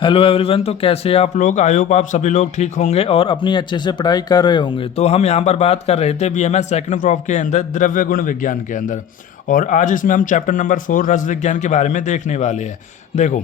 Hello everyone. तो कैसे हैं आप लोग? आई होप आप सभी लोग ठीक होंगे और अपनी अच्छे से पढ़ाई कर रहे होंगे। तो हम यहाँ पर बात कर रहे थे बीएमएस सेकंड प्रॉफ के अंदर द्रव्य गुण विज्ञान के अंदर, और आज इसमें हम चैप्टर नंबर 4 रस विज्ञान के बारे में देखने वाले हैं। देखो,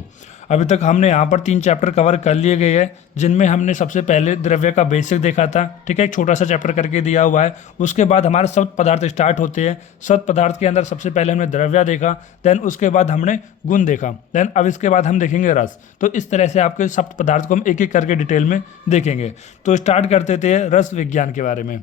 अभी तक हमने यहाँ पर 3 चैप्टर कवर कर लिए गए हैं, जिनमें हमने सबसे पहले द्रव्य का बेसिक देखा था। ठीक है, एक छोटा सा चैप्टर करके दिया हुआ है। उसके बाद हमारे सप्त पदार्थ स्टार्ट होते हैं। सप्त पदार्थ के अंदर सबसे पहले हमने द्रव्य देखा, देन उसके बाद हमने गुण देखा, देन अब इसके बाद हम देखेंगे रस। तो इस तरह से आपके सप्त पदार्थ को हम एक एक करके डिटेल में देखेंगे। तो स्टार्ट करते थे रस विज्ञान के बारे में।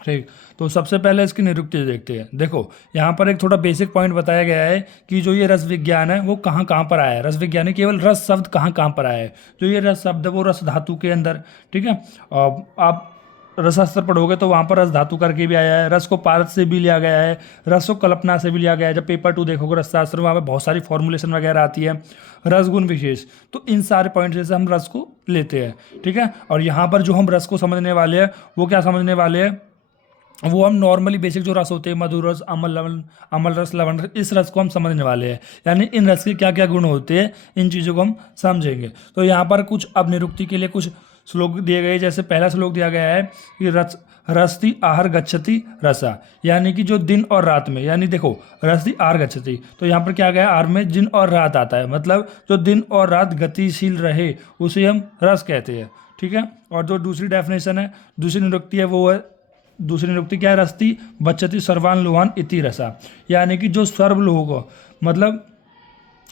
ठीक, तो सबसे पहले इसकी निरुक्ति देखते हैं। देखो, यहाँ पर एक थोड़ा बेसिक पॉइंट बताया गया है कि जो ये रस विज्ञान है वो कहाँ कहाँ पर आया है। रस विज्ञान में केवल रस शब्द कहाँ कहाँ पर आया है। जो ये रस शब्द है वो रस धातु के अंदर, ठीक है। और आप रसास्त्र पढ़ोगे तो वहाँ पर रस धातु करके भी आया है। रस को पारस से भी लिया गया है, रस को कल्पना से भी लिया गया है। जब पेपर 2 देखोगे रसशास्त्र, वहाँ पर बहुत सारी फॉर्मुलेशन वगैरह आती है। रसगुण विशेष, तो इन सारे पॉइंट से हम रस को लेते हैं। ठीक है, और यहाँ पर जो हम रस को समझने वाले हैं वो क्या समझने वाले हैं, वो हम नॉर्मली बेसिक जो रस होते हैं, मधुर रस, अमल रस, लवण रस, इस रस को हम समझने वाले हैं। यानी इन रस के क्या क्या गुण होते हैं, इन चीज़ों को हम समझेंगे। तो यहाँ पर कुछ अब निरुक्ति के लिए कुछ श्लोक दिए गए। जैसे पहला श्लोक दिया गया है कि रसति आहर गच्छति रसा, यानी कि जो दिन और रात में, यानी देखो रसति आहर गच्छति, तो यहाँ पर क्या गया, आर में दिन और रात आता है, मतलब जो दिन और रात गतिशील रहे उसे हम रस कहते हैं। ठीक है, और जो दूसरी डेफिनेशन है, दूसरी निरुक्ति है, वो है, दूसरी निरुक्ति क्या है, रसति बच्चति सर्वान लोहान इति रसा, यानी कि जो सर्व लोह को, मतलब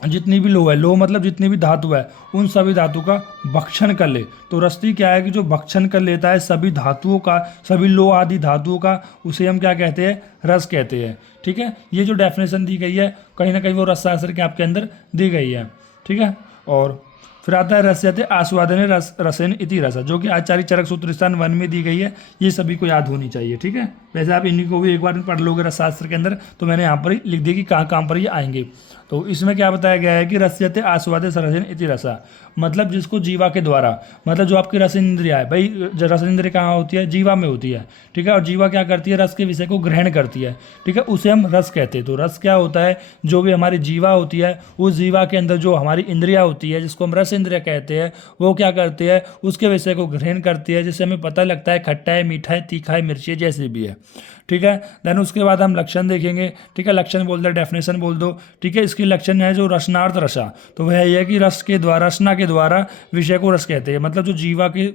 जितनी भी लोह है, लोह मतलब जितनी भी धातु है, उन सभी धातु का भक्षण कर ले। तो रसती क्या है कि जो भक्षण कर लेता है सभी धातुओं का, सभी लोह आदि धातुओं का, उसे हम क्या कहते हैं, रस कहते हैं। ठीक है, ये जो डेफिनेशन दी गई है कहीं ना कहीं वो रसशास्त्र के आपके अंदर दी गई है। ठीक है, और फिर आता है रस्यते आस्वादने रसेन इति रसा, जो कि आचार्य चरक सूत्र स्थान 1 में दी गई है। ये सभी को याद होनी चाहिए। ठीक है, वैसे आप इन्हीं को भी एक बार पढ़ लोगे रसशास्त्र के अंदर, तो मैंने यहाँ पर ही लिख दिया कि कहाँ कहाँ पर ये आएंगे। तो इसमें क्या बताया गया है कि रस्यते आस्वादे रसेन इति रसा, मतलब जिसको जीवा के द्वारा, मतलब जो आपकी रस इंद्रिया है भाई, रस इंद्रिय कहाँ होती है, जीवा में होती है। ठीक है, और जीवा क्या करती है, रस के विषय को ग्रहण करती है। ठीक है, उसे हम रस कहते हैं। तो रस क्या होता है, जो भी हमारी जीवा होती है, उस जीवा के अंदर जो हमारी इंद्रिया होती है, जिसको हम रस इंद्रिय कहते हैं, वो क्या करती है, उसके विषय को ग्रहण करती है, जिससे हमें पता लगता है खट्टा है, मीठा है, तीखा है, मिर्ची है, जैसे भी है। ठीक है, देन उसके बाद हम लक्षण देखेंगे। ठीक है, लक्षण बोल दो, डेफिनेशन बोल दो। ठीक है, इसकी लक्षण है जो रसनार्थ रसा, तो वह यह है कि रस के द्वारा, रसना के द्वारा विषय को रस कहते हैं। मतलब जो जीवा के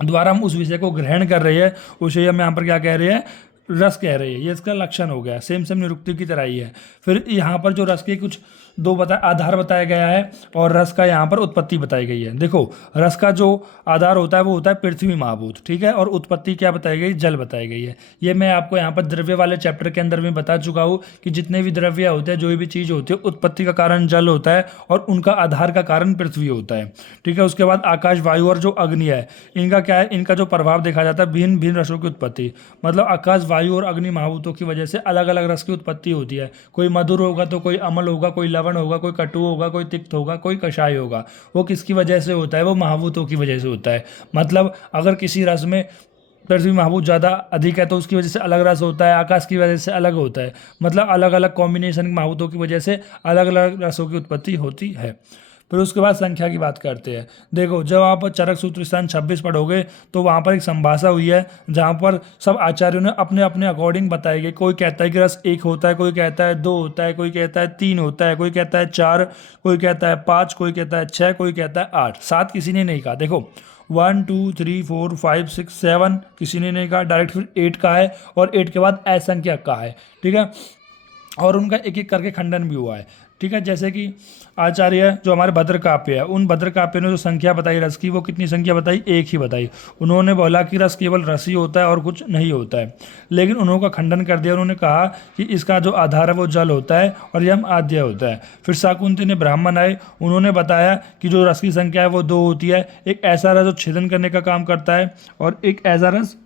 द्वारा हम उस विषय को ग्रहण कर रहे हैं, उसे हम यहाँ पर क्या कह रहे हैं, रस कह रहे हैं। ये इसका लक्षण हो गया, सेम सेम निरुक्ति की तरह ही है। फिर यहाँ पर जो रस के कुछ दो आधार बताया गया है, और रस का यहाँ पर उत्पत्ति बताई गई है। देखो, रस का जो आधार होता है वो होता है पृथ्वी महाभूत। ठीक है, और उत्पत्ति क्या बताई गई, जल बताई गई है। ये मैं आपको यहाँ पर द्रव्य वाले चैप्टर के अंदर में बता चुका हूँ कि जितने भी द्रव्य होते हैं, जो भी चीज़ होती है, उत्पत्ति का कारण जल होता है और उनका आधार का कारण पृथ्वी होता है। ठीक है, उसके बाद आकाश, वायु और जो अग्नि है, इनका क्या है, इनका जो प्रभाव देखा जाता है, भिन्न भिन्न रसों की उत्पत्ति, मतलब आकाश, वायु और अग्नि महाभूतों की वजह से अलग अलग रस की उत्पत्ति होती है। कोई मधुर होगा तो कोई अम्ल होगा, कोई लवण होगा, कोई कटु होगा, कोई तिक्त होगा, कोई कषाय होगा। वो किसकी वजह से होता है, वो महाभूतों की वजह से होता है। मतलब अगर किसी रस में पृथ्वी महाभूत ज़्यादा अधिक है तो उसकी वजह से अलग रस होता है, आकाश की वजह से अलग होता है। मतलब अलग अलग कॉम्बिनेशन महाभूतों की वजह से अलग अलग रसों की उत्पत्ति होती है। फिर उसके बाद संख्या की बात करते हैं। देखो, जब आप चरक सूत्र स्थान 26 पढ़ोगे तो वहाँ पर एक संभाषा हुई है, जहाँ पर सब आचार्यों ने अपने अपने अकॉर्डिंग बताई गई। कोई कहता है कि रस 1 होता है, कोई कहता है 2 होता है, कोई कहता है 3 होता है, कोई कहता है 4, कोई कहता है 5, कोई कहता है 6, कोई कहता है 8, 7 किसी ने नहीं कहा। देखो, 1 2 3 4 5 6 7 किसी ने नहीं कहा, डायरेक्ट फिर 8 का है, और 8 के बाद असंख्यक का है। ठीक है, और उनका एक एक करके खंडन भी हुआ है। ठीक है, जैसे कि आचार्य जो हमारे भद्र काव्य है, उन भद्र काव्य ने जो संख्या बताई रस की, वो कितनी संख्या बताई, 1 ही बताई। उन्होंने बोला कि रस केवल रस ही होता है और कुछ नहीं होता है, लेकिन उन्होंने खंडन कर दिया। उन्होंने कहा कि इसका जो आधार है वो जल होता है और यम आद्य होता है। फिर शाकुंतली ने ब्राह्मण आए, उन्होंने बताया कि जो रस की संख्या है वो 2 होती है। एक ऐसा रस जो छेदन करने का काम करता है, और एक ऐसा रस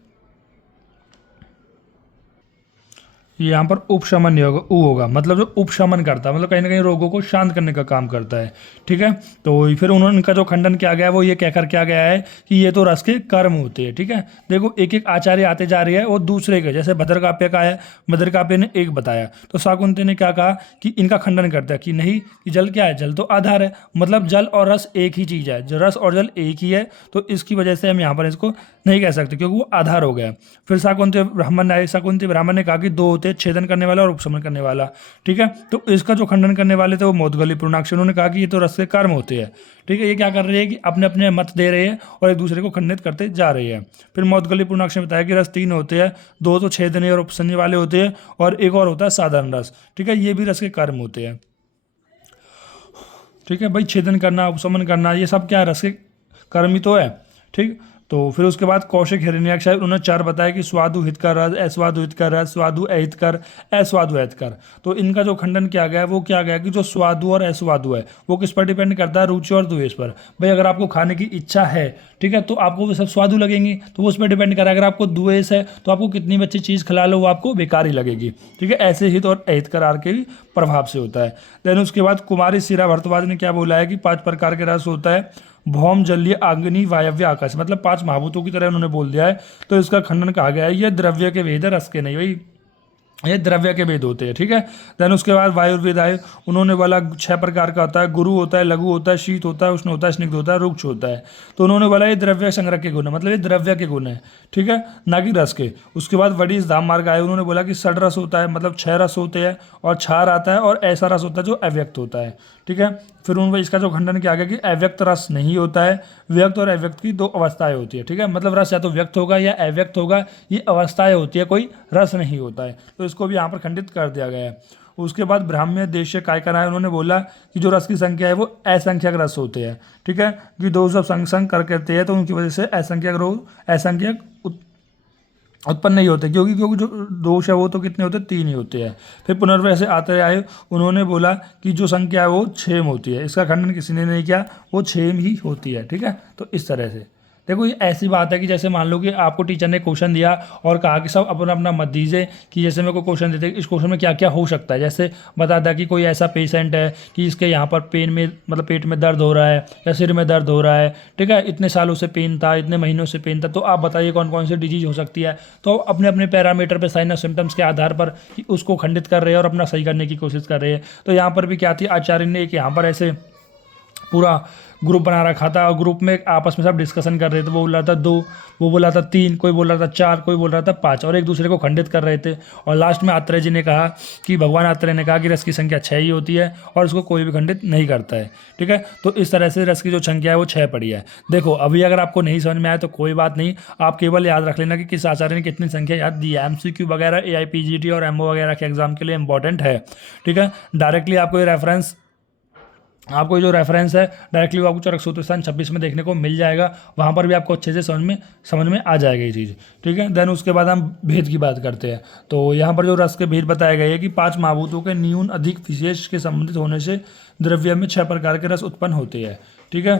ये यहाँ पर उपशमन नहीं होगा, ऊ होगा, मतलब जो उपशमन करता है, मतलब कहीं ना कहीं रोगों को शांत करने का काम करता है। ठीक है, तो फिर उन्होंने उनका जो खंडन किया गया है वो ये कहकर किया गया है कि ये तो रस के कर्म होते हैं। ठीक है, देखो एक एक आचार्य आते जा रही है और दूसरे के, जैसे भद्रकाव्य का है, भद्रकाव्य ने एक बताया तो शाकुंतल ने क्या कहा कि इनका खंडन करता है कि नहीं, कि जल क्या है, जल तो आधार है, मतलब जल और रस एक ही चीज़ है, रस और जल एक ही है, तो इसकी वजह से हम यहाँ पर इसको नहीं कह सकते क्योंकि वो आधार हो गया। फिर शाकुंतल ब्राह्मण आए, शाकुंतल ब्राह्मण ने कहा कि दो होते हैं, छेदन करने वाला और उपशमन करने वाला। ठीक है, तो इसका जो खंडन करने वाले थे वो मौदगल्य पूर्णाक्ष, उन्होंने कहा कि ये तो रस के कर्म होते हैं। ठीक है, ये क्या कर रहे हैं कि अपने अपने मत दे रहे हैं और एक दूसरे को खंडित करते जा रहे हैं। फिर मौदगल्य पूर्णाक्ष ने बताया कि रस तीन होते हैं, दो तो छेदने और उपशमन वाले होते हैं और एक और होता है साधारण रस। ठीक है, ये भी रस के कर्म होते हैं। ठीक है भाई, छेदन करना, उपशमन करना, ये सब क्या है, रस के कर्म ही तो है। ठीक, तो फिर उसके बाद कौशिक हिरण्यक्ष है, उन्होंने चार बताया कि स्वादु हितकर रस, अस्वादु हितकर रस, स्वादु अहितकर, अस्वादु अहितकर। तो इनका जो खंडन किया गया है वो क्या गया कि जो स्वादु और अस्वादु है वो किस पर डिपेंड करता है, रुचि और द्वेष पर। भाई अगर आपको खाने की इच्छा है, ठीक है, तो आपको वो सब स्वादु लगेंगे, तो वो उस पर डिपेंड कर रहा है। अगर आपको द्वेष है तो आपको कितनी भी अच्छी चीज़ खिला लो वो आपको बेकार ही लगेगी। ठीक है, ऐसे हित और अहितकर के भी प्रभाव से होता है। देन उसके बाद कुमारी शिरा भारद्वाज ने क्या बोला है कि 5 प्रकार के रस होता है, भौम, जलीय, अग्नि, वायव्य, आकाश, मतलब 5 महाभूतों की तरह उन्होंने बोल दिया है। तो इसका खंडन कहा गया है ये द्रव्य के वेद है, रस के नहीं भाई, ये द्रव्य के वेद होते हैं। ठीक है, देन उसके बाद वायुर्वेद आए, उन्होंने बोला 6 प्रकार का होता है, गुरु होता है, लघु होता है, शीत होता है, उष्ण होता है, स्निग्ध होता है, रुक्ष होता है। तो उन्होंने बोला ये द्रव्य संग्रह के गुण है, मतलब ये द्रव्य के गुण है। ठीक है, ना कि रस के। उसके बाद वड़ी धाम मार्ग आए, उन्होंने बोला कि षड रस होता है, मतलब 6 रस होते हैं और क्षार आता है और ऐसा रस होता है जो अव्यक्त होता है। ठीक है, फिर उन्होंने इसका जो खंडन किया गया कि अव्यक्त रस नहीं होता है, व्यक्त और अव्यक्त की 2 अवस्थाएं होती है। ठीक है, मतलब रस या तो व्यक्त होगा या अव्यक्त होगा, ये अवस्थाएं होती है, कोई रस नहीं होता है। तो इसको भी यहाँ पर खंडित कर दिया गया है। उसके बाद ब्राह्म्य देश काय कराए, उन्होंने बोला कि जो रस की संख्या है वो असंख्यक रस होते हैं। ठीक है, कि दो जब संग संग कर करते हैं तो उनकी वजह से असंख्यक रोग, असंख्यक उत्पन्न नहीं होते, क्योंकि जो दोष है वो तो कितने होते हैं, 3 ही होते हैं। फिर पुनर्वैसे आते आए, उन्होंने बोला कि जो संख्या है वो 6 होती है, इसका खंडन किसी ने नहीं किया, वो 6 ही होती है। ठीक है, तो इस तरह से देखो ये ऐसी बात है कि जैसे मान लो कि आपको टीचर ने क्वेश्चन दिया और कहा कि सब अपना अपना मत दीजिए कि जैसे मेरे को क्वेश्चन देते इस क्वेश्चन में क्या क्या हो सकता है। जैसे बता था कि कोई ऐसा पेशेंट है कि इसके यहाँ पर पेन में, मतलब पेट में दर्द हो रहा है या सिर में दर्द हो रहा है। ठीक है, इतने सालों से पेन था, इतने महीनों से पेन था, तो आप बताइए कौन कौन सी डिजीज हो सकती है। तो अपने अपने पैरामीटर पर, साइन और सिम्टम्स के आधार पर उसको खंडित कर रहे हैं और अपना सही करने की कोशिश कर रहे हैं। तो यहाँ पर भी क्या थी, आचार्य ने एक यहाँ पर ऐसे पूरा ग्रुप बना रखा था और ग्रुप में आपस में सब डिस्कशन कर रहे थे। वो बोल रहा था 2, वो बोल रहा था 3, कोई बोल रहा था 4, कोई बोल रहा था 5, और एक दूसरे को खंडित कर रहे थे। और लास्ट में आत्रेय जी ने कहा कि भगवान आत्रेय ने कहा कि रस की संख्या 6 ही होती है और उसको कोई भी खंडित नहीं करता है। ठीक है, तो इस तरह से रस की जो संख्या है वो 6 पड़ी है। देखो अभी अगर आपको नहीं समझ में आया तो कोई बात नहीं, आप केवल याद रख लेना कि किस आचार्य ने कितनी संख्या याद दी है। MCQ वगैरह AIPGT और MO वगैरह के एग्जाम के लिए इंपॉर्टेंट है। ठीक है, डायरेक्टली आपको ये रेफरेंस, आपको जो रेफरेंस है डायरेक्टली आपको चरक सूत्र स्थान 26 में देखने को मिल जाएगा, वहाँ पर भी आपको अच्छे से समझ में आ जाएगा ये चीज़। ठीक है, देन उसके बाद हम भेद की बात करते हैं। तो यहाँ पर जो रस के भेद बताए गए हैं कि 5 महाभूतों के न्यून अधिक विशेष के संबंधित होने से द्रव्य में 6 प्रकार के रस उत्पन्न होते हैं। ठीक है,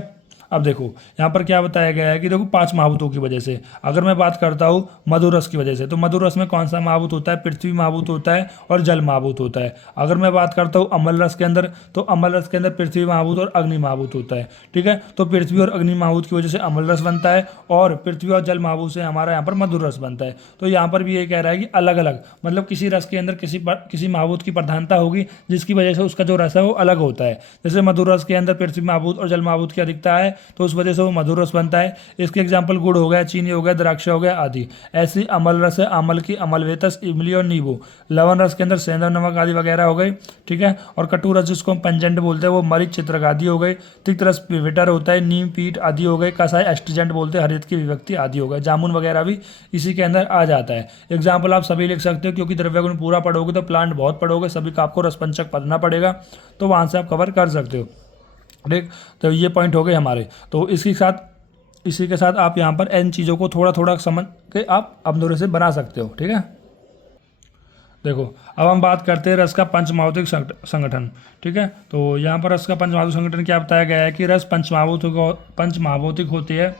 अब देखो यहाँ पर क्या बताया गया है कि देखो 5 महाभूतों की वजह से, अगर मैं बात करता हूँ मधुर रस की वजह से, तो मधुर रस में कौन सा महाभूत होता है, पृथ्वी महाभूत होता है और जल महाभूत होता है। अगर मैं बात करता हूँ अमल रस के अंदर, तो अमल रस के अंदर पृथ्वी महाभूत और अग्नि महाभूत होता है। ठीक है, तो पृथ्वी और अग्नि महाभूत की वजह से अमल रस बनता है और पृथ्वी और जल महाभूत से हमारा यहाँ पर मधुर रस बनता है। तो यहाँ पर भी ये कह रहा है कि अलग अलग, मतलब किसी रस के अंदर किसी महाभूत की प्रधानता होगी जिसकी वजह से उसका जो रस है वो अलग होता है। जैसे मधुर रस के अंदर पृथ्वी महाभूत और जल महाभूत की अधिकता है तो उस वजह से वो मधुर रस बनता है। इसके एग्जाम्पल गुड़ हो गया, चीनी हो गया, द्राक्ष हो गया आदि। ऐसी अमल रस है, अमल की अमलवेतस, इमली और नींबू। लवण रस के अंदर सेंधा नमक आदि वगैरह हो गई। ठीक है, और कटु रस जिसको हम पंजेंट बोलते हैं वो मरीच, चित्रक आदि हो गई। तिक्त रस पिवेटर होता है, नीम, पीठ आदि हो गए। कसाय एस्ट्रीजेंट बोलते हैं, हरित की विभक्ति आदि हो गए। जामुन वगैरह भी इसी के अंदर आ जाता है। एग्जाम्पल आप सभी लिख सकते हो, क्योंकि द्रव्य गुण पूरा पढ़ोगे तो प्लांट बहुत पढ़ोगे, सभी का आपको रसपंचक पढ़ना पड़ेगा, तो वहाँ से आप कवर कर सकते हो। ठीक, तो ये पॉइंट हो गए हमारे। तो इसी के साथ आप यहाँ पर इन चीज़ों को थोड़ा थोड़ा समझ के आप अपने से बना सकते हो। ठीक है, देखो अब हम बात करते हैं रस का पंचमहाभौतिक संगठन। ठीक है, तो यहाँ पर रस का पंचमहाभौतिक संगठन क्या बताया गया है कि रस पंचमहाभौतिक होती है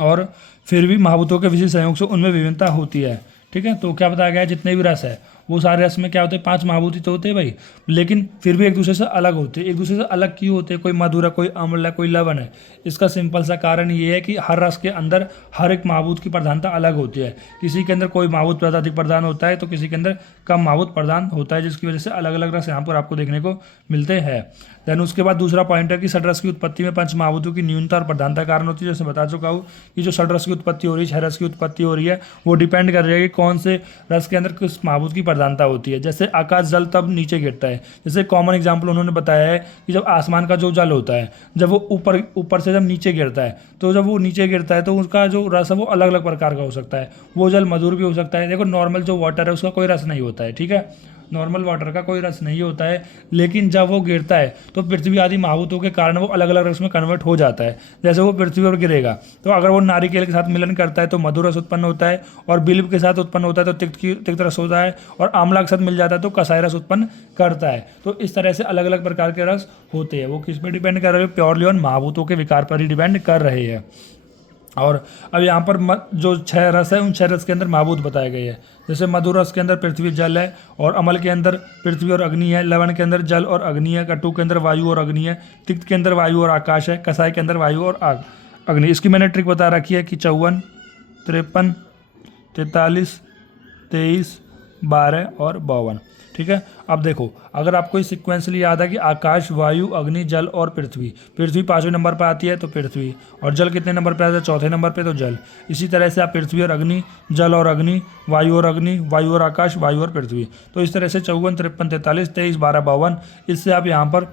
और फिर भी महाभूतों के विशेष संयोग से उनमें विभिन्नता होती है। ठीक है। तो क्या बताया गया है, जितने भी रस है वो सारे रस में क्या होते हैं, 5 महाभूत ही तो होते हैं भाई, लेकिन फिर भी एक दूसरे से अलग होते हैं। एक दूसरे से अलग क्यों होते हैं, कोई मधुर है, कोई अम्ल है, कोई लवण है। इसका सिंपल सा कारण ये है कि हर रस के अंदर हर एक महाभूत की प्रधानता अलग होती है। किसी के अंदर कोई महाभूत ज़्यादा अधिक प्रदान होता है तो किसी के अंदर कम महाभूत प्रदान होता है, जिसकी वजह से अलग अलग रस यहाँ पर आपको देखने को मिलते हैं। देन उसके बाद दूसरा पॉइंट है कि षड्रस की उत्पत्ति में 5 महाभूतों की न्यूनता और प्रधानता कारण होती है। जैसे बता चुका हूँ कि जो षड्रस की उत्पत्ति हो रही है, 6 रस की उत्पत्ति हो रही है, वो डिपेंड कर रही है कि कौन से रस के अंदर किस महाभूत की प्रधानता होती है। जैसे आकाश जल तब नीचे गिरता है, जैसे कॉमन एग्जाम्पल उन्होंने बताया है कि जब आसमान का जो जल होता है, जब वो ऊपर से जब नीचे गिरता है, तो जब वो नीचे गिरता है तो उसका जो रस है वो अलग अलग प्रकार का हो सकता है। वो जल मधुर भी हो सकता है। देखो नॉर्मल जो वाटर है उसका कोई रस नहीं होता है, ठीक है, नॉर्मल वाटर का कोई रस नहीं होता है, लेकिन जब वो गिरता है तो पृथ्वी आदि महाभूतों के कारण वो अलग अलग रस में कन्वर्ट हो जाता है। जैसे वो पृथ्वी पर गिरेगा तो अगर वो नारिकेल के साथ मिलन करता है तो मधुर रस उत्पन्न होता है, और बिल्व के साथ उत्पन्न होता है तो तिक्त रस होता है, और आंवला के साथ मिल जाता है तो कसाई रस उत्पन्न करता है। तो इस तरह से अलग अलग प्रकार के रस होते हैं। वो किस पर डिपेंड कर रहे हैं, प्योरली ऑन महाभूतों के विकार पर ही डिपेंड कर रहे हैं। और अब यहाँ पर जो 6 रस है उन 6 रस के अंदर महाभूत बताए गए हैं। जैसे मधुर रस के अंदर पृथ्वी जल है, और अमल के अंदर पृथ्वी और अग्नि है, लवण के अंदर जल और अग्नि है, कटु के अंदर वायु और अग्नि है, तिक्त के अंदर वायु और आकाश है, कसाई के अंदर वायु और अग्नि। इसकी मैंने ट्रिक बता रखी है कि 54, 53, 43, 23, 12 और 52, ठीक है। अब देखो अगर आपको इस सिक्वेंसली याद है कि आकाश, वायु, अग्नि, जल और पृथ्वी, पृथ्वी 5वें नंबर पर आती है तो पृथ्वी, और जल कितने नंबर पर आता है, 4थे नंबर पे तो जल। इसी तरह से आप पृथ्वी और अग्नि, जल और अग्नि, वायु और अग्नि, वायु और आकाश, वायु और पृथ्वी, तो इस तरह से 54, 53, 43, 23, 12, 52, इससे आप यहाँ पर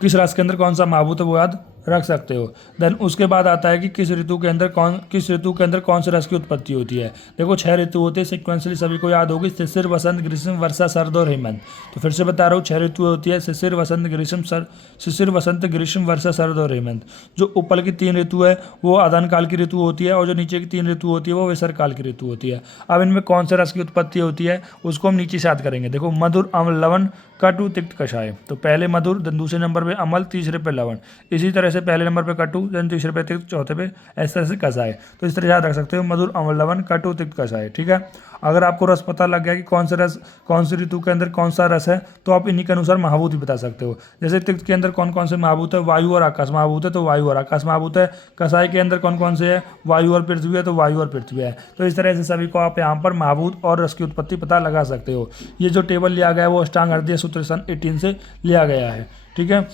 किस राशि के अंदर कौन सा महाभूत है वो याद रख सकते हो। देन उसके बाद आता है कि किस ऋतु के अंदर कौन से रस की उत्पत्ति होती है। देखो 6 ऋतु होते हैं, सिक्वेंसली सभी को याद होगी, शिशिर, वसंत, ग्रीष्म, वर्षा, शरद और हेमंत। तो फिर से बता रहा हूँ 6 ऋतु होती है, शिशिर, वसंत, ग्रीष्म, वर्षा, शरद और हेमंत। जो ऊपर की 3 ऋतु है वो आदान काल की ऋतु होती है, और जो नीचे की 3 ऋतु होती है वो विसर्ग काल की ऋतु होती है। अब इनमें कौन से रस की उत्पत्ति होती है उसको हम नीचे से याद करेंगे। देखो मधुर, अम्ल, लवण, कटु, तिक्त, कषाय। तो पहले मधुर, दूसरे नंबर पे अम्ल, तीसरे पे लवण, इसी तरह से पहले नंबर पे कटु, देन तीसरे पे तिक्त, चौथे पे ऐसे तरह से कषाय। तो इस तरह याद रख सकते हो मधुर, अम्ल, लवण, कटु, तिक्त, कषाय, ठीक है। अगर आपको रस पता लग गया कि कौन सी ऋतु के अंदर कौन सा रस है, तो आप इन्हीं के अनुसार महाभूत भी बता सकते हो। जैसे तिक्त के अंदर कौन कौन से महाभूत है, वायु और आकाश महाभूत है तो वायु और आकाश महाभूत है। कषाय के अंदर कौन कौन से है, वायु और पृथ्वी है तो वायु और पृथ्वी है। तो इस तरह से सभी को आप यहाँ पर महाभूत और रस की उत्पत्ति पता लगा सकते हो। ये जो टेबल लिया गया है वो अष्टांग हृदय सूत्र सन 18 से लिया गया है, ठीक है।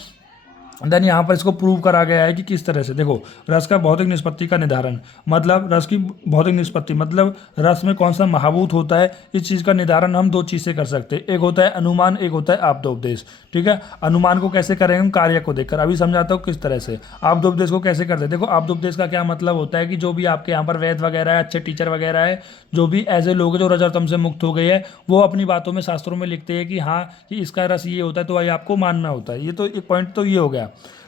देन यहाँ पर इसको प्रूव करा गया है कि किस तरह से, देखो रस का भौतिक निष्पत्ति का निर्धारण, मतलब रस की भौतिक निष्पत्ति मतलब रस में कौन सा महाभूत होता है, इस चीज़ का निर्धारण हम 2 चीज़ से कर सकते हैं। एक होता है अनुमान, एक होता है आप्तोपदेश, ठीक है। अनुमान को कैसे करेंगे हम, कार्य को देखकर। अभी समझाता हूँ किस तरह से। आप्तोपदेश को कैसे करते हैं, देखो आप्तोपदेश का क्या मतलब होता है कि जो भी आपके यहाँ पर वैद्य वगैरह है, अच्छे टीचर वगैरह है, जो भी ऐसे लोग हैं जो रजोतम से मुक्त हो गए हैं, वो अपनी बातों में शास्त्रों में लिखते हैं कि हाँ कि इसका रस ये होता है तो ये आपको मानना होता है। ये तो एक पॉइंट तो ये हो गया।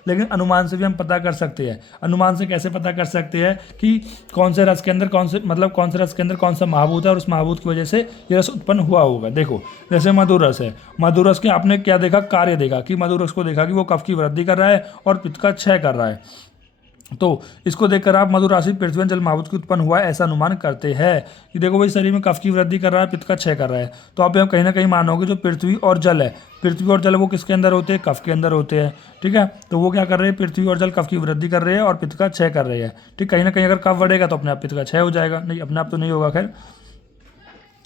लेकिन अनुमान से भी हम पता कर सकते हैं। अनुमान से कैसे पता कर सकते हैं कि कौन से रस के अंदर कौन से रस के अंदर कौन सा महाभूत है और उस महाभूत की वजह से ये रस उत्पन्न हुआ होगा। देखो जैसे मधुर रस है, मधुर रस के आपने क्या देखा, कार्य देखा कि मधुर रस को देखा कि वो कफ की वृद्धि कर रहा है और पित्त का क्षय कर रहा है। तो इसको देखकर आप मधुर राशि पृथ्वी जल महाभूत की उत्पन्न हुआ है ऐसा अनुमान करते हैं कि देखो भाई शरीर में कफ की वृद्धि कर रहा है, पित्त का क्षय कर रहा है। तो आप यहाँ कहीं ना कहीं मानोगे जो पृथ्वी और जल है, पृथ्वी और जल वो किसके अंदर होते हैं, कफ के अंदर होते हैं, ठीक है। तो वो क्या कर रहे हैं, पृथ्वी और जल कफ की वृद्धि कर रहे हैं और पित्त का क्षय कर रहे हैं, ठीक। कहीं ना कहीं अगर कफ बढ़ेगा तो अपने आप पित्त का क्षय हो जाएगा, नहीं अपने आप तो नहीं होगा। खैर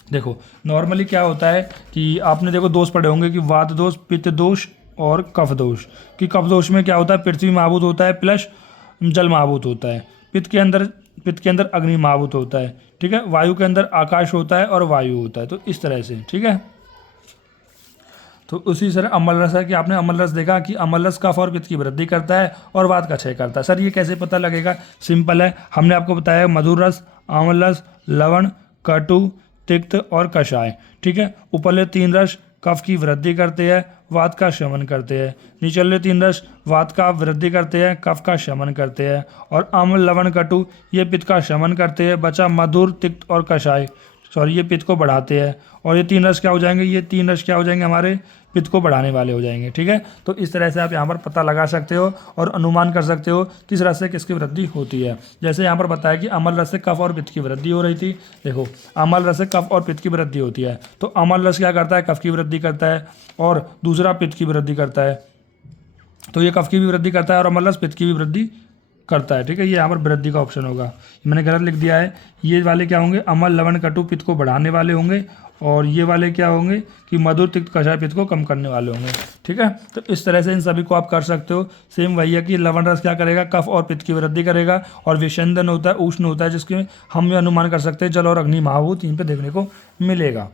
देखो नॉर्मली क्या होता है कि आपने देखो दोष पढ़े होंगे कि वात दोष, पित्त दोष और कफ दोष। कि कफ दोष में क्या होता है, पृथ्वी महाभूत होता है प्लस जल महाभूत होता है। पित्त के अंदर अग्नि महाभूत होता है, ठीक है। वायु के अंदर आकाश होता है और वायु होता है। तो इस तरह से, ठीक है। तो उसी तरह अम्ल रस है कि आपने अम्ल रस देखा कि अम्ल रस कफ और पित्त की वृद्धि करता है और वात का क्षय करता है। सर ये कैसे पता लगेगा, सिंपल है, हमने आपको बताया मधुर रस, अम्ल रस, लवण, कटु, तिक्त और कषाय, ठीक है। ऊपरले 3 रस कफ की वृद्धि करते हैं, वात का शमन करते हैं। निचले 3 रस वात का वृद्धि करते हैं, कफ का शमन करते हैं। और अम्ल, लवण, कटु ये पित्त का शमन करते हैं। बचा मधुर, तिक्त और कषाय, ये पित्त को बढ़ाते हैं। और ये 3 रस क्या हो जाएंगे, ये 3 रस क्या हो जाएंगे हमारे, पित्त को बढ़ाने वाले हो जाएंगे। ठीक है, तो इस तरह से आप यहाँ पर पता लगा सकते हो और अनुमान कर सकते हो किस रस से किसकी वृद्धि होती है। जैसे यहाँ पर बताया कि अमल रस से कफ और पित्त की वृद्धि हो रही थी। देखो, अमल रस से कफ और पित्त की वृद्धि होती है, तो अमल रस क्या करता है, कफ की वृद्धि करता है, और दूसरा पित्त की वृद्धि करता है। तो ये कफ की भी वृद्धि करता है और अमल रस पित्त की भी वृद्धि करता है। ठीक है, ये यहाँ पर वृद्धि का ऑप्शन होगा, मैंने गलत लिख दिया है। ये वाले क्या होंगे, अमल लवण कटु पित्त को बढ़ाने वाले होंगे, और ये वाले क्या होंगे कि मधुर तिक्त कषाय पित्त को कम करने वाले होंगे। ठीक है, तो इस तरह से इन सभी को आप कर सकते हो। सेम वही है कि लवण रस क्या करेगा, कफ और पित्त की वृद्धि करेगा, और विषंदन होता है, उष्ण होता है, जिसके हम ये अनुमान कर सकते हैं जल और अग्नि महाभूत यहीं पे देखने को मिलेगा।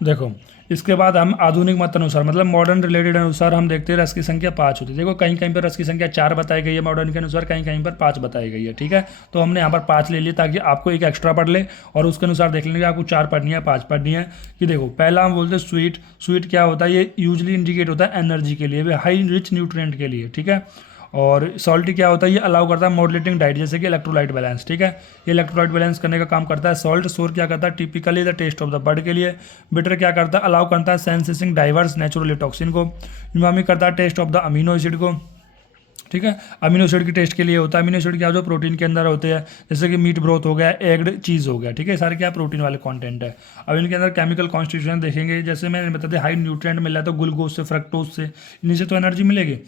देखो, इसके बाद हम आधुनिक मत अनुसार, मतलब मॉडर्न रिलेटेड अनुसार हम देखते हैं रस की संख्या 5 होती है। देखो, कहीं कहीं पर रस की संख्या 4 बताई गई है मॉडर्न के अनुसार, कहीं कहीं पर 5 बताई गई है। ठीक है, तो हमने यहाँ पर 5 ले लिया ताकि आपको एक एक्स्ट्रा पढ़ ले, और उसके अनुसार देख लेंगे आपको 4 पढ़नी है 5 पढ़नी है। कि देखो, पहला हम बोलते हैं स्वीट। स्वीट क्या होता है, ये यूजली इंडिकेट होता है एनर्जी के लिए, हाई रिच न्यूट्रिएंट के लिए। ठीक है, और सॉल्टी क्या होता है, ये अलाउ करता है मॉडरेटिंग डाइट, जैसे कि इलेक्ट्रोलाइट बैलेंस। ठीक है, ये इलेक्ट्रोलाइट बैलेंस करने का काम करता है। सॉल्ट सोर क्या करता है, typically the taste of the bird के लिए। बिटर क्या करता है, अलाउ करता है सेंसेसिंग डाइवर्स नेचुरली टॉक्सिन को। उमामी करता है taste of the amino acid को। ठीक है, अमीनो एसिड की टेस्ट के लिए होता है। अमीनो एसिड क्या, जो प्रोटीन के अंदर होते हैं, जैसे कि मीट ब्रोथ हो गया, एग्ड चीज़ हो गया। ठीक है, सारे क्या प्रोटीन वाले कंटेंट है। अब इनके अंदर केमिकल कॉन्स्टिट्यूशन देखेंगे, जैसे मैंने बता दिया हाई न्यूट्रिएंट मिल रहा है तो ग्लूकोज से, फ्रक्टोज से, इन्हीं से तो एनर्जी मिलेगी।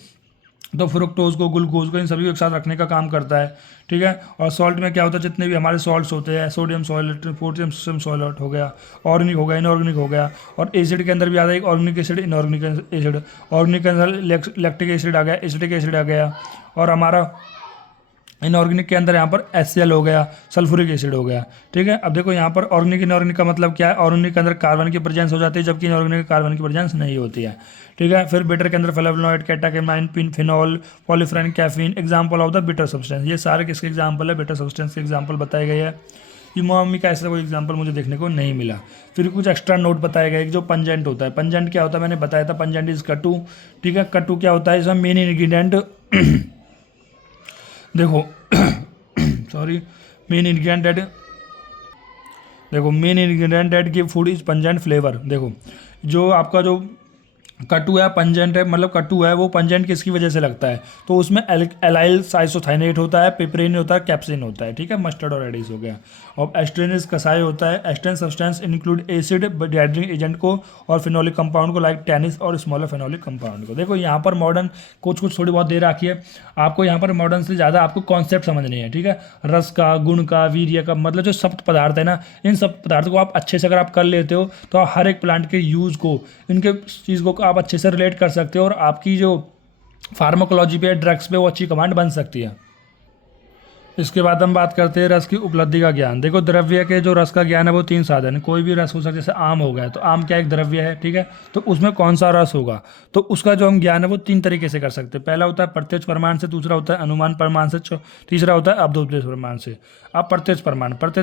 तो फ्रुक्टोज को, ग्लूकोज को, इन सभी को एक साथ रखने का काम करता है। ठीक है, और सॉल्ट में क्या होता है, जितने भी हमारे सॉल्ट्स होते हैं, सोडियम सॉल्ट, पोटेशियम सॉल्ट हो गया, ऑर्गेनिक हो गया, इनऑर्गेनिक हो गया, और एसिड के अंदर भी आता है एक organic acid, inorganic acid. Organic के अंदर लैक्टिक एसिड आ गया, एसिटिक एसिड आ गया, और हमारा इनऑर्गेनिक के अंदर यहाँ पर HCl हो गया, सल्फ्यूरिक एसिड हो गया। ठीक है, अब देखो यहाँ पर ऑर्गेनिक इनऑर्गेनिक का मतलब क्या है, ऑर्गेनिक के अंदर कार्बन की प्रेजेंस हो जाती है, जबकि इनऑर्गेनिक कार्बन की प्रेजेंस नहीं होती है। ठीक है, फिर बिटर के अंदर flavonoid, catechin, phenol, polyphenol, caffeine, example of the bitter substance. ये सारे किसके एग्जाम्पल है, बिटर सब्सटेंस के एग्जाम्पल बताए गए हैं। इमोमी का ऐसा कोई एग्जाम्पल मुझे देखने को नहीं मिला। फिर कुछ एक्स्ट्रा नोट बताया गया कि जो पंजेंट होता है, पंजेंट क्या होता है, मैंने बताया था पंजेंट इज कटु। ठीक है, कटु क्या होता है, इसमें मेन इंग्रीडियंट देखो सॉरी, मेन इंग्रेडिएंट देखो, main ingredient that give food is pungent flavour. देखो, जो आपका जो कटु है, पंजेंट है, मतलब कटु है, वो पंजेंट किसकी वजह से लगता है, तो उसमें एलाइल साइसोथाइनेट होता है, पिपरेन होता है, कैप्सिन होता है। ठीक है, मस्टर्ड और रेडिस हो गया। और एस्ट्रेनिस कसाई होता है। Astringent substance include acid dehydrating agent को और फिनोलिक कंपाउंड को, लाइक टेनिस और स्मॉलर फिनोलिक कंपाउंड को। देखो, यहाँ पर मॉडर्न कुछ थोड़ी बहुत दे रखी है आपको, यहाँ पर मॉडर्न से ज़्यादा आपको कॉन्सेप्ट समझनी है। ठीक है, रस का, गुण का, वीर्य का, मतलब जो सप्त पदार्थ है ना, इन सब पदार्थों को आप अच्छे से अगर आप कर लेते हो तो आप हर एक प्लांट के यूज़ को, इनके चीज़ को आप अच्छे से रिलेट कर सकते हो, और आपकी जो फार्माकोलॉजी पे, ड्रग्स पे वो अच्छी कमांड बन सकती है। इसके बाद हम बात करते हैं रस की उपलब्धि का ज्ञान। देखो, द्रव्य के जो रस का ज्ञान है वो 3 साधन है। कोई भी रस हो सकता है, जैसे आम हो गया, तो आम क्या एक द्रव्य है। ठीक है, तो उसमें कौन सा रस होगा, तो उसका जो हम ज्ञान है वो 3 तरीके से कर सकते हैं। पहला होता है प्रत्यक्ष प्रमाण से, दूसरा होता है अनुमान प्रमाण से, तीसरा होता है अब्दोपदेश प्रमाण से। अब प्रत्यक्ष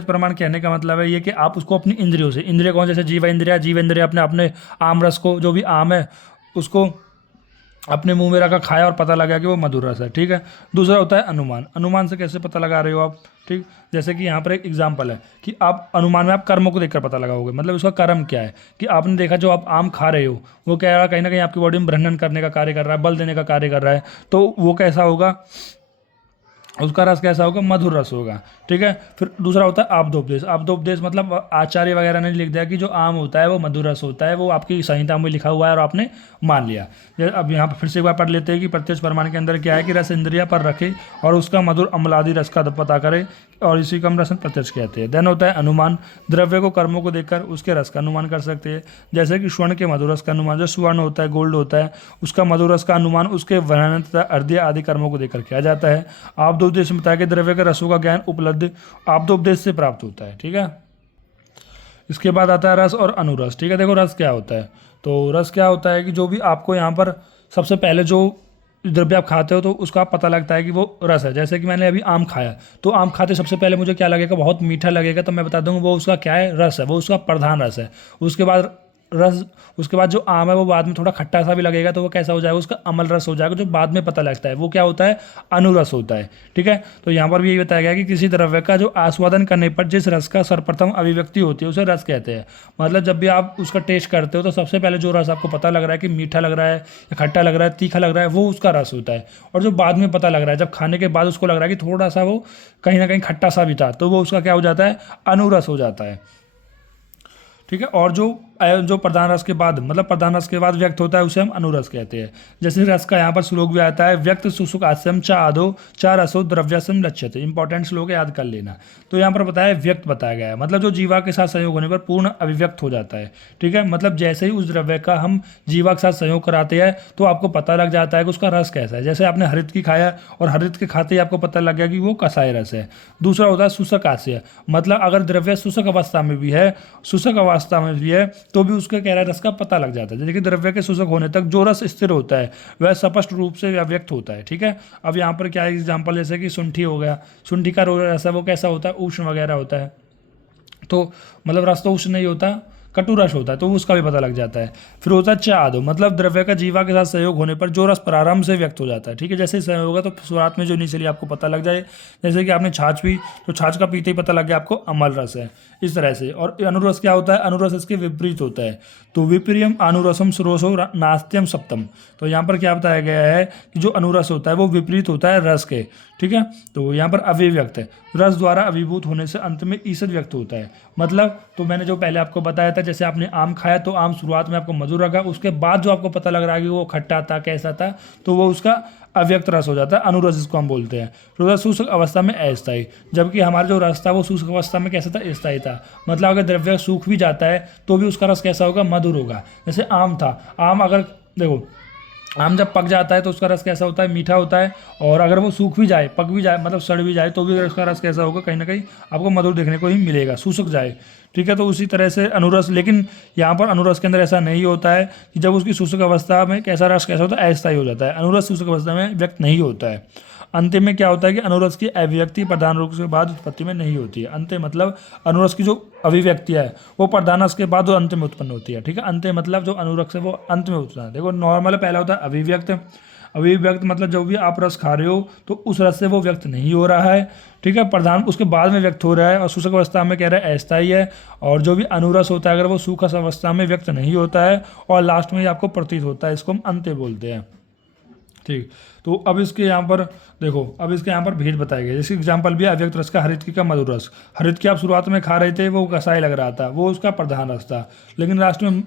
प्रमाण कहने का मतलब है ये कि आप उसको अपनी इंद्रियों से, इंद्रिय कौन, जैसे जीव इंद्रिया अपने अपने आम रस को, जो भी आम है उसको अपने मुंह में रखा, खाया और पता लगा कि वो मधुर रस है। ठीक है, दूसरा होता है अनुमान। अनुमान से कैसे पता लगा रहे हो आप, ठीक, जैसे कि यहाँ पर एक एग्जांपल है कि आप अनुमान में आप कर्मों को देखकर पता लगाओगे, मतलब उसका कर्म क्या है, कि आपने देखा जो आप आम खा रहे हो वो क्या है, कहीं ना कहीं आपकी बॉडी में ब्रहण करने का कार्य कर रहा है, बल देने का कार्य कर रहा है, तो वो कैसा होगा, उसका रस कैसा होगा, मधुर रस होगा। ठीक है, फिर दूसरा होता है आब्दोपदेश। आब्दोपदेश मतलब आचार्य वगैरह ने लिख दिया कि जो आम होता है वो मधुर रस होता है, वो आपकी संहिता में लिखा हुआ है और आपने मान लिया। अब यहाँ पर फिर से एक बार पढ़ लेते हैं कि प्रत्यक्ष प्रमाण के अंदर क्या है कि रस इंद्रिया पर रखे और उसका मधुर अम्लादि रस का पता करे, और इसी को हम रसन प्रत्यक्ष कहते हैं। देन होता है अनुमान। द्रव्य को, कर्मों को देखकर उसके रस का अनुमान कर सकते हैं, जैसे कि स्वर्ण के मधुर रस का अनुमान, जो स्वर्ण होता है, गोल्ड होता है, उसका मधुर रस का अनुमान उसके वर्णन तथा अर्ध्य आदि कर्मों को देखकर किया जाता है। आब्दोपदेश में बताया कि द्रव्य के रसों का ज्ञान उपलब्ध आब्दोपदेश से प्राप्त होता है। ठीक है, इसके बाद आता है रस और अनुरस। ठीक है, देखो रस क्या होता है, तो रस क्या होता है कि जो भी आपको यहाँ पर सबसे पहले जो द्रव्य आप खाते हो तो उसका पता लगता है कि वो रस है। जैसे कि मैंने अभी आम खाया, तो आम खाते सबसे पहले मुझे क्या लगेगा, बहुत मीठा लगेगा, तो मैं बता दूंगा वो उसका क्या है, रस है, वो उसका प्रधान रस है। उसके बाद रस, उसके बाद जो आम है वो बाद में थोड़ा खट्टा सा भी लगेगा, तो वो कैसा हो जाएगा, उसका अमल रस हो जाएगा, जो बाद में पता लगता है वो क्या होता है, अनुरस होता है। ठीक है, तो यहाँ पर भी यही बताया गया कि किसी द्रव्य का जो आस्वादन करने पर जिस रस का सर्वप्रथम अभिव्यक्ति होती है उसे रस कहते हैं। मतलब जब भी आप उसका टेस्ट करते हो तो सबसे पहले जो रस आपको पता लग रहा है कि मीठा लग रहा है या खट्टा लग रहा है, तीखा लग रहा है, वो उसका रस होता है। और जो बाद में पता लग रहा है, जब खाने के बाद उसको लग रहा है कि थोड़ा सा वो कहीं ना कहीं खट्टा सा भी था, तो वो उसका क्या हो जाता है, अनुरस हो जाता है। ठीक है, और जो प्रधान रस के बाद, मतलब प्रधान रस के बाद व्यक्त होता है, उसे हम अनुरस कहते हैं। जैसे रस का यहाँ पर श्लोक भी आता है, व्यक्त सुसुक आस्यम चा आदो चा रसो द्रव्यसम लक्ष्यते। इंपॉर्टेंट श्लोक याद कर लेना। तो यहाँ पर बताया व्यक्त बताया गया है, मतलब जो जीवा के साथ संयोग होने पर पूर्ण अभिव्यक्त हो जाता है। ठीक है, मतलब जैसे ही उस द्रव्य का हम जीवा के साथ संयोग कराते हैं तो आपको पता लग जाता है कि उसका रस कैसा है। जैसे आपने हरित की खाया और हरित के खाते ही आपको पता लग गया कि वो कसाय रस है। दूसरा होता है शुष्क आस्य, मतलब अगर द्रव्य शुष्क अवस्था में भी है, शुष्क अवस्था में भी है, तो भी उसके गहरा रस का पता लग जाता है। जैसे कि द्रव्य के शुष्क होने तक जो रस स्थिर होता है वह स्पष्ट रूप से व्यक्त होता है। ठीक है, अब यहाँ पर क्या एग्जांपल, जैसे कि शुंठी हो गया, शुंठी का रस है वो कैसा होता है, उष्ण वगैरह होता है। तो मतलब रस तो उष्ण नहीं होता, कटु रस होता है, तो उसका भी पता लग जाता है। फिर होता है चादो, मतलब द्रव्य का जीवा के साथ सहयोग होने पर जो रस प्रारंभ से व्यक्त हो जाता है। ठीक है, जैसे ही सहयोग होगा तो शुरुआत में जो इनिशियली आपको पता लग जाए, जैसे कि आपने छाछ पी तो छाछ का पीते ही पता लग गया आपको अमल रस है, इस तरह से। और अनुरस क्या होता है, अनुरस इसके विपरीत होता है। तो विपर्यम अनुरसम सुरोसो नास्त्यम सप्तम। तो यहाँ पर क्या बताया गया है कि जो अनुरस होता है वो विपरीत होता है रस के। ठीक है, तो यहाँ पर अभिव्यक्त है, रस द्वारा अभिभूत होने से अंत में ईसद व्यक्त होता है। मतलब तो मैंने जो पहले आपको बताया था, जैसे आपने आम खाया तो आम शुरुआत में आपको मधुर लगा, उसके बाद जो आपको पता लग रहा है कि वो खट्टा था, कैसा था, तो वो उसका अव्यक्त रस हो जाता है, अनुरस जिसको हम बोलते हैं। तो शुष्क अवस्था में अस्थायी, जबकि हमारा जो रस था वो शुष्क अवस्था में कैसा था, स्थायी था। मतलब अगर द्रव्य सूख भी जाता है तो भी उसका रस कैसा होगा, मधुर होगा। जैसे आम था, आम अगर देखो, आम जब पक जाता है तो उसका रस कैसा होता है, मीठा होता है। और अगर वो सूख भी जाए, पक भी जाए, मतलब सड़ भी जाए, तो भी उसका रस कैसा होगा, कहीं ना कहीं आपको मधुर देखने को ही मिलेगा, सूख जाए। ठीक है, तो उसी तरह से अनुरस, लेकिन यहाँ पर अनुरस के अंदर ऐसा नहीं होता है कि जब उसकी शुष्क अवस्था में कैसा रस कैसा होता है, अस्थायी हो जाता है। अनुरस शुष्क अवस्था में व्यक्त नहीं होता है। अंतिम में क्या होता है कि अनुरस की अभिव्यक्ति प्रधान रूप के बाद उत्पत्ति में नहीं होती है। अंत्य मतलब अनुरस की जो अभिव्यक्ति है वो प्रधान रस के बाद वो अंत में उत्पन्न होती है। ठीक है, अंत्य मतलब जो अनुरस है वो अंत में उत्पन्न है। देखो नॉर्मल पहला होता है अभिव्यक्त, अभिव्यक्त मतलब जब भी आप रस खा रहे हो तो उस रस से वो व्यक्त नहीं हो रहा है। ठीक है, प्रधान उसके बाद में व्यक्त हो रहा है, और शुष्क अवस्था में कह रहा है अस्थायी है। और जो भी अनुरस होता है अगर वो सूखा अवस्था में व्यक्त नहीं होता है और लास्ट में ही आपको प्रतीत होता है, इसको हम अंत्य बोलते हैं। ठीक, तो अब इसके यहाँ पर देखो, अब इसके यहाँ पर भेद बताया गया। जैसे एग्जाम्पल भी अव्यक्त रस का हरित का मधुर रस, हरित की आप शुरुआत में खा रहे थे वो कसाई लग रहा था, वो उसका प्रधान रस था, लेकिन लास्ट में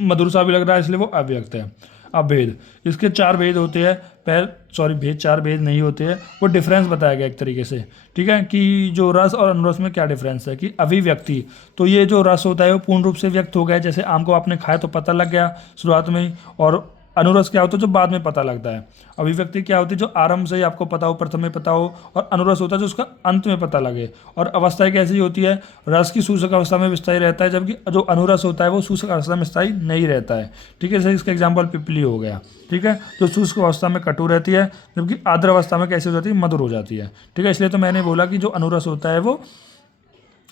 मधुर सा भी लग रहा है, इसलिए वो अव्यक्त है। अब भेद, इसके 4 भेद होते हैं। भेद 4 भेद नहीं होते हैं, वो डिफरेंस बताया गया एक तरीके से। ठीक है, कि जो रस और अनुरस में क्या डिफरेंस है, कि अभिव्यक्ति, तो ये जो रस होता है वो पूर्ण रूप से व्यक्त हो गया, जैसे आम को आपने खाया तो पता लग गया शुरुआत में ही। और अनुरस क्या होता है, जो बाद में पता लगता है। अभिव्यक्ति क्या होती है, जो आरंभ से ही आपको पता हो, प्रथम में पता हो। और अनुरस होता है जो उसका अंत में पता लगे। और अवस्थाएं कैसी होती है, रस की शुष्क अवस्था में स्थायी रहता है, जबकि जो अनुरस होता है वो शुष्क अवस्था में स्थायी नहीं रहता है। ठीक है, जैसे इसका एग्जाम्पल पिपली हो गया। ठीक है, जो शुष्क अवस्था में कटु रहती है, जबकि आर्द्र अवस्था में कैसी हो जाती है, मधुर हो जाती है। ठीक है, इसलिए तो मैंने बोला कि जो अनुरस होता है वो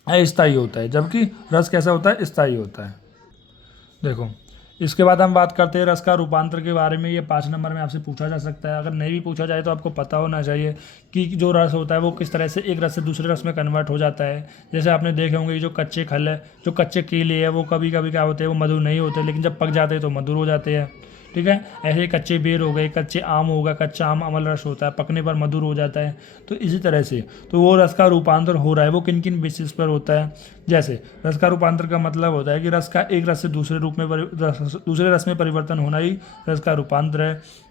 अस्थायी होता है, जबकि रस कैसा होता है, स्थायी होता है। देखो, इसके बाद हम बात करते हैं रस का रूपांतर के बारे में। ये 5 नंबर में आपसे पूछा जा सकता है, अगर नहीं भी पूछा जाए तो आपको पता होना चाहिए कि जो रस होता है वो किस तरह से एक रस से दूसरे रस में कन्वर्ट हो जाता है। जैसे आपने देखे होंगे ये जो कच्चे खल है, जो कच्चे केले हैं, वो कभी कभी क्या होते हैं, वो मधुर नहीं होते, लेकिन जब पक जाते हैं तो मधुर हो जाते हैं। ठीक है, ऐसे कच्चे बेर हो गए, कच्चे आम होगा, कच्चा आम अमल रस होता है, पकने पर मधुर हो जाता है। तो इसी तरह से तो वो रस का रूपांतर हो रहा है, वो किन किन बेसिस पर होता है। जैसे रस का रूपांतर का मतलब होता है कि रस का एक रस से दूसरे रूप में दूसरे रस में परिवर्तन होना ही रस का रूपांतर है।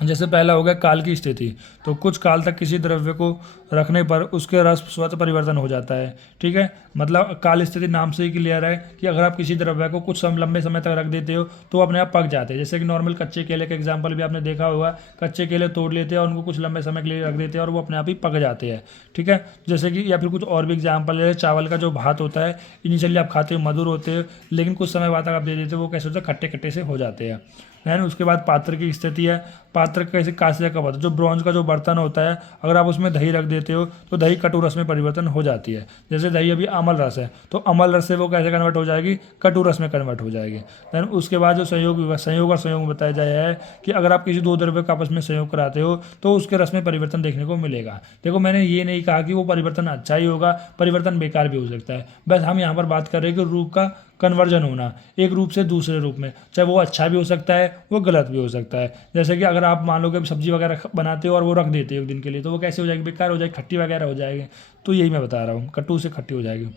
जैसे पहला हो गया काल की स्थिति, तो कुछ काल तक किसी द्रव्य को रखने पर उसके रस स्वतः परिवर्तन हो जाता है। ठीक है, मतलब काल स्थिति नाम से ही क्लियर है कि अगर आप किसी द्रव्य को कुछ लंबे समय तक रख देते हो तो वो अपने आप पक जाते हैं। जैसे कि नॉर्मल कच्चे केले का एग्जाम्पल भी आपने देखा होगा, कच्चे केले तोड़ लेते हैं और उनको कुछ लंबे समय के लिए रख देते हैं और वो अपने आप ही पक जाते हैं। ठीक है, जैसे कि या फिर कुछ और भी एग्जाम्पल है, चावल का जो भात होता है इनिशियली आप खाते हो मधुर होते हो, लेकिन कुछ समय बाद तक आप दे देते हो वो कैसे होता है, खट्टे खट्टे से हो जाते हैं। देन उसके बाद पात्र की स्थिति है। पात्र कैसे कांस्य का बर्तन, जो ब्रॉन्ज का जो बर्तन होता है, अगर आप उसमें दही रख देते हो तो दही कटु रस में परिवर्तन हो जाती है। जैसे दही अभी अमल रस है तो अमल रस से वो कैसे कन्वर्ट हो जाएगी, कटु रस में कन्वर्ट हो जाएगी। देन उसके बाद जो संयोग और संयोग बताया जाया है कि अगर आप किसी दो द्रव्य का आपस में संयोग कराते हो तो उसके रस में परिवर्तन देखने को मिलेगा। देखो मैंने ये नहीं कहा कि वो परिवर्तन अच्छा ही होगा, परिवर्तन बेकार भी हो सकता है, बस हम यहाँ पर बात कर रहे हैं कि रूप का कन्वर्जन होना एक रूप से दूसरे रूप में, चाहे वो अच्छा भी हो सकता है वो गलत भी हो सकता है। जैसे कि अगर आप मान लो कि सब्जी वगैरह बनाते हो और वो रख देते हो एक दिन के लिए, तो वो कैसे हो जाएगी, बेकार हो जाएगी, खट्टी वगैरह हो जाएगी। तो यही मैं बता रहा हूँ, कट्टू से खट्टी हो जाएगी।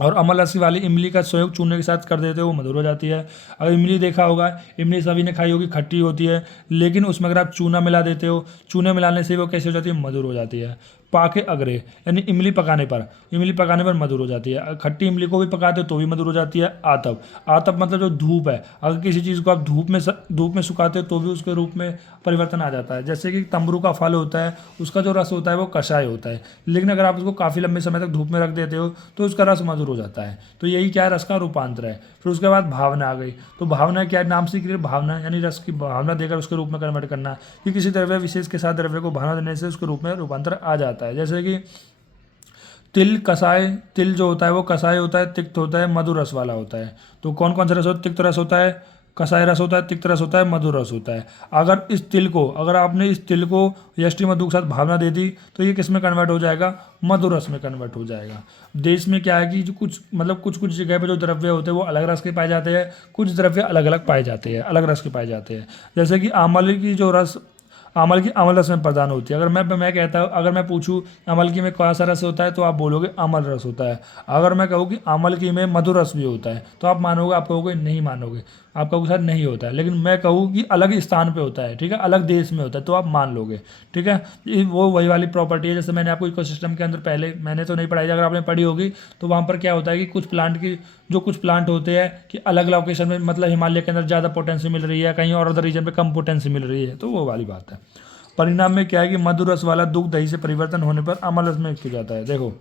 और अमल रस वाली इमली का संयोग चूने के साथ कर देते हो वो मधुर हो जाती है। अगर इमली देखा होगा, इमली सभी ने खाई होगी, खट्टी होती है, लेकिन उसमें अगर आप चूना मिला देते हो, चूने मिलाने से वो कैसे हो जाती है, मधुर हो जाती है। पाके अग्रे यानी इमली पकाने पर मधुर हो जाती है। खट्टी इमली को भी पकाते हो तो भी मधुर हो जाती है। आतप, आतप मतलब जो धूप है, अगर किसी चीज़ को आप धूप में सुखाते हो तो भी उसके रूप में परिवर्तन आ जाता है। जैसे कि तंबरू का फल होता है, उसका जो रस होता है वो कषाय होता है, लेकिन अगर आप उसको काफ़ी लंबे समय तक धूप में रख देते हो तो उसका रस मधुर हो जाता है। तो यही क्या है, रस का रूपांतर है। फिर उसके बाद भावना आ गई। तो भावना क्या है, नाम से क्लियर, भावना यानी रस की भावना देकर उसके रूप में कन्वर्ट करना, कि किसी द्रव्य विशेष के साथ द्रव्य को भावना देने से उसके रूप में रूपांतर आ जाता है। जैसे कि तिल कसाय, तिल जो होता है वो कसाय होता है, तिक्त होता है, मधुर रस वाला होता है। तो कौन कौन सा रस होता है, तिक्त रस होता है, कसाय रस होता है, तिक्त रस होता है, मधुर रस होता है। अगर आपने इस तिल को यष्टि मधु के साथ भावना दे दी तो ये किस में कन्वर्ट हो जाएगा, मधुर रस में कन्वर्ट हो जाएगा। देश में क्या है कि जो कुछ जगह पे जो द्रव्य होते हैं वो अलग रस के पाए जाते हैं, कुछ द्रव्य अलग अलग पाए जाते हैं, अलग रस के पाए जाते हैं। जैसे कि अमल की अमल रस में प्रदान होती है। अगर मैं पूछूं अमल की में कौन सा रस होता है तो आप बोलोगे अमल रस होता है। अगर मैं कहूँ कि अमल की में मधुर रस भी होता है तो आप मानोगे, आप कहोगे नहीं मानोगे, आप कहोगे सर नहीं होता है। लेकिन मैं कहूँ कि अलग स्थान पे होता है, ठीक है, अलग देश में होता है, तो आप मान लोगे, ठीक है। वो वही वाली प्रॉपर्टी है। जैसे मैंने आपको इकोसिस्टम के अंदर, पहले मैंने तो नहीं पढ़ाई, अगर आपने पढ़ी होगी तो वहाँ पर क्या होता है कि कुछ प्लांट होते हैं कि अलग लोकेशन में, मतलब हिमालय के अंदर ज़्यादा पोटेंसी मिल रही है, कहीं और अदर रीजन पे कम पोटेंसी मिल रही है, तो वो वाली बात है। परिणाम में क्या है कि मधुर रस वाला दुग्ध दही से परिवर्तन होने पर अमल रस में हो जाता है। देखो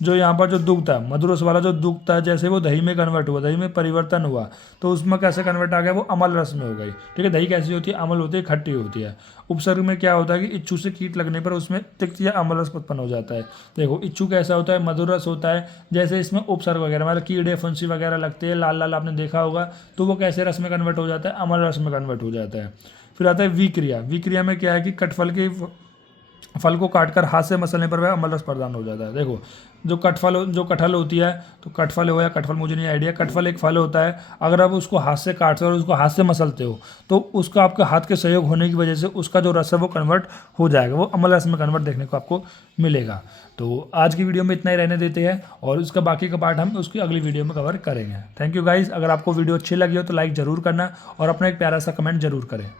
जो यहाँ पर जो दुग्ध था, मधुर रस वाला जो दुग्ध था, जैसे वो दही में कन्वर्ट हुआ, दही में परिवर्तन हुआ, तो उसमें कैसे कन्वर्ट आ गया, वो अमल रस में हो गई, ठीक है। दही कैसी होती है, अमल होती है, खट्टी होती है। उपसर्ग में क्या होता है कि इच्छु से कीट लगने पर उसमें तिक्त या अमल रस उत्पन्न हो जाता है। देखो इच्छु कैसा होता है, मधुर रस होता है। जैसे इसमें उपसर्ग वगैरह, मतलब कीड़े फुंसी वगैरह लगते हैं, लाल लाल आपने देखा होगा, तो वो कैसे रस में कन्वर्ट हो जाता है, अमल रस में कन्वर्ट हो जाता है। फिर आता है विक्रिया। विक्रिया में क्या है कि फल को काटकर हाथ से मसलने पर वह अमल रस प्रदान हो जाता है। देखो जो कटहल होती है, तो कटफल हो या कटफल, मुझे नहीं आइडिया, कटफल एक फल होता है। अगर आप उसको हाथ से काटते हो और उसको हाथ से मसलते हो तो उसका आपके हाथ के सहयोग होने की वजह से उसका जो रस है वो कन्वर्ट हो जाएगा, वो अमल रस में कन्वर्ट देखने को आपको मिलेगा। तो आज की वीडियो में इतना ही रहने देते हैं और उसका बाकी का पार्ट हम उसकी अगली वीडियो में कवर करेंगे। Thank you guys. अगर आपको वीडियो अच्छी लगी हो तो लाइक ज़रूर करना और अपना एक प्यारा सा कमेंट जरूर करें।